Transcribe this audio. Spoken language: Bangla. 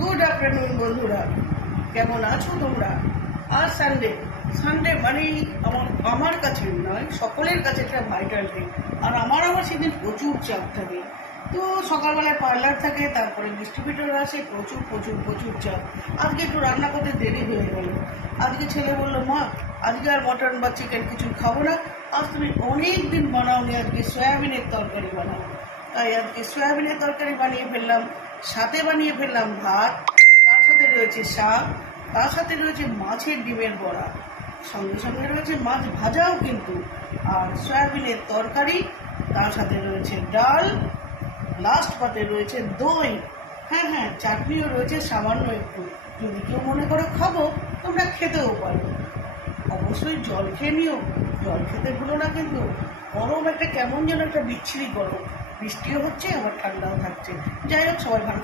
গুড আফটারনুন বন্ধুরা, কেমন আছো তোমরা? আজ সানডে। সানডে মানেই আমার কাছে নয়, সকলের কাছে একটা ভাইটাল ডে। আর আমার সেদিন প্রচুর চাপ থাকে। তো সকালবেলায় পার্লার থাকে, তারপরে ডিস্ট্রিবিউটর আসে, প্রচুর প্রচুর প্রচুর চাপ। আজকে একটু রান্না করতে দেরি হয়ে গেল। আজকে ছেলে বললো, মা আজকে আর মটন বা চিকেন কিছু খাবো না, আজ তুমি অনেক দিন বানাওনি, আজকে সয়াবিনের তরকারি বানাও। তাই আজকে সয়াবিনের তরকারি বানিয়ে ফেললাম, সাথে বানিয়ে ফেললাম ভাত, তার সাথে রয়েছে শাক, তার সাথে রয়েছে মাছের ডিমের বড়া, সঙ্গে সঙ্গে রয়েছে মাছ ভাজাও কিন্তু, আর সয়াবিনের তরকারি, তার সাথে রয়েছে ডাল, লাস্ট পাতে রয়েছে দই। হ্যাঁ, চাটনিও রয়েছে সামান্য একটু। যদি কেউ মনে করো খাবো, তোমরা খেতেও পারো। অবশ্যই জল খেয়ে নিও, জল খেতে ভুলো না কিন্তু। গরম একটা কেমন যেন একটা বিচ্ছিরি গরম, বৃষ্টিও হচ্ছে আবার ঠান্ডাও থাকছে। যাই হোক, সবাই ভালো